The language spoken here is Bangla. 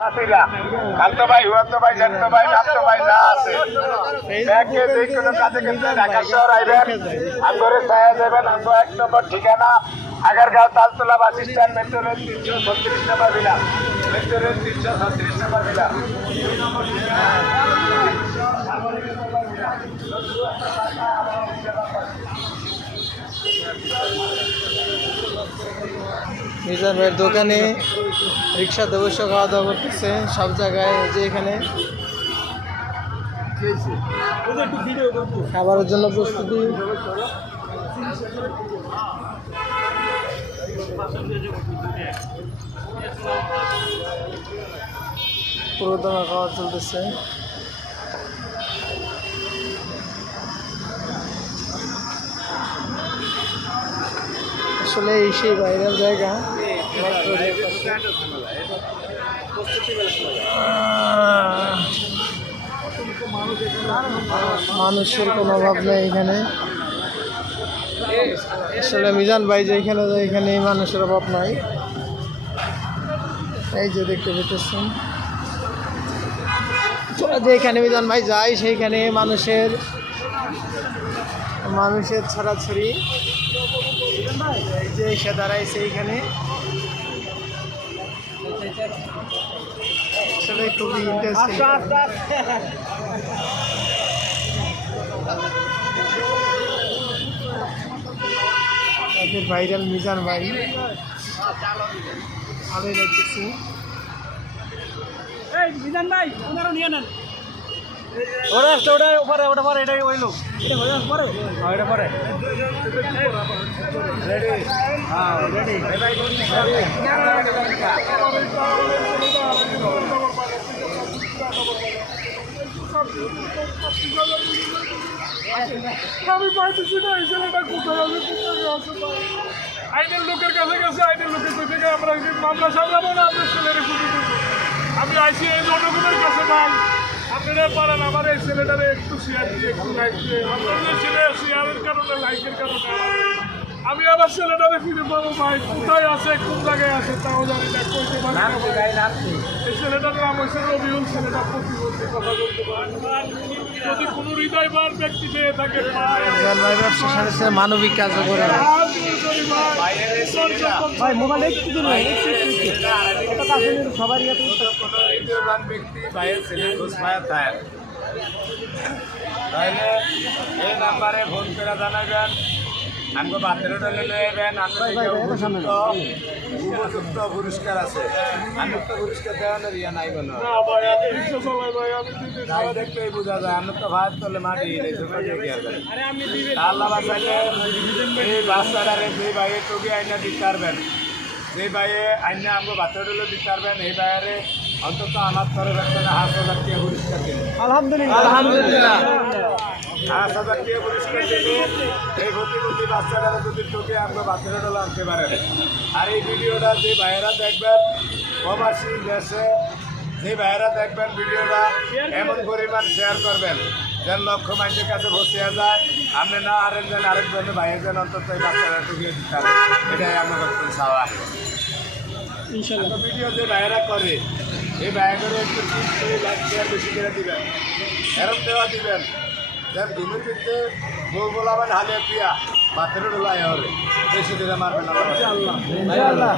খালতো ভাই, হুয়াতো ভাই, জ্যাঠতো ভাই, মামতো ভাই যা আছে ব্যাংকে যে কোনো কাজে ক্ষেত্রে ঢাকা শহর আইবেন, আমগরে ছায়া যাবেন। আমগো 1 নম্বর ঠিকানা Agargaon Taltala bus stand, metro rail 336 নম্বর ভিলা, মেট্রো রেল 336 নম্বর ভিলা। মিজান ভাইয়ের দোকানে রিক্সাতে বসে খাওয়া দাওয়া করতেছে সব জায়গায়। যে এখানে খাবারের জন্য প্রস্তুতি। পুরো দমে খাওয়া চলতেছে। আসলে এই সেই ভাইরাল জায়গা। মানুষের কোনো অভাব নেই এখানে। আসলে মিজান ভাই যে এখানে মানুষের অভাব নাই। এই যে দেখতে পেতেছেন যেখানে মিজান ভাই যায় সেইখানে মানুষের ছড়াছড়ি। এই যে এসে দাঁড়াইছে এইখানে। আসলে খুবই ইন্টারেস্টিং। ভাইরাল মিজান ভাই ভালোই লাগতেছি। মিজান ভাই ওনারও নিয়ে নেন। ওটা আসছে, ওটা পরে এটাই ওই লোক পরে এটা পরে রেডি। হ্যাঁ রেডি। আমি পাইতেছি না এই ছেলেটা কোথায় আছে, আইনের লোকের কাছে গেছে, আইনের লোকের কাছে থেকে আমরা মামলা সামলাবো না, আপনার ছেলের খুঁজে দেবো। আমি আইসি এই জনগণের কাছে নাই, আপনারা পারেন আমার এই ছেলেটারে একটু শেয়ার দিয়ে একটু লাইক দিয়ে। আপনাদের ছেলে শেয়ারের কারণে, লাইকের কারণে আমি আবার ছেলেটারে ফিরে পাবো। ভাই কোথায় আছে, কোন জায়গায় আছে তাও জানি না, কইতে পারি না। এই ছেলেটার নাম হয়েছে রবিউল। ছেলেটা প্রতিবন্ধী, কথা বলতে পারে। যদি কোনো হৃদয়বান ব্যক্তি পেয়ে থাকে, মানবিক কাজ করে ভাই মোবাইল একটু দিন সবারই হৃদয়বান ব্যক্তি ভাইয়ের ছেলে ঘোষমায়া থায়, তাহলে এই নাম্বারে ফোন করে জানাবেন। আমাকে বাচ্চাটা নেবেন। উপযুক্ত পুরস্কার আছে, আনুক্ত পুরস্কার দেওয়ানোর ইয়া নাই বলো দেখলেই বোঝা যায়। আমি তো ভাত করলে মাটি আল্লাহ বাঁচাইলে এই বাচ্চাটারে যে ভাইয়ে টুকি আইনা দিতে পারবেন, যে ভাইয়ে আইনা আমাকে বাচ্চাটা দিতে পারবেন, এই ভাইয়ারে অন্তত আমার তরফ একটা 5,000 টাকা পুরস্কার দিন। আলহামদুলিল্লাহ আলহামদুলিল্লাহ 5,000 টাকা পুরস্কার দিলে এই প্রতিবন্ধী বাচ্চারা যদি টোকে আমরা বাচ্চাটা আনতে পারেন। আর এই ভিডিওটা যে ভাইয়েরা দেখবেন প্রবাসী দেশে, যে ভাইয়েরা দেখবেন ভিডিওটা এমন পরিমাণ শেয়ার করবেন যেন লক্ষ্য মানুষের কাছে বসে যায়। আপনি না আরেকজনের ভাইয়ের যেন অন্তত এই বাচ্চারা টুকিয়ে দিতে পারেন, এটাই আমরা করতে চাওয়া। ইনশাআল্লাহ ভিডিও যে ভাইয়েরা করে এই ভাইয়েরা একটু লাইক শেয়ার বেশি করে দিবেন, এরম দেওয়া দিবেন যেন ঘুমের দিতে বউ বলাবেন হালিয়া পিয়া বাচ্চারা ডোলায় হবে বেশি দিনে মারবেন। আল্লাহ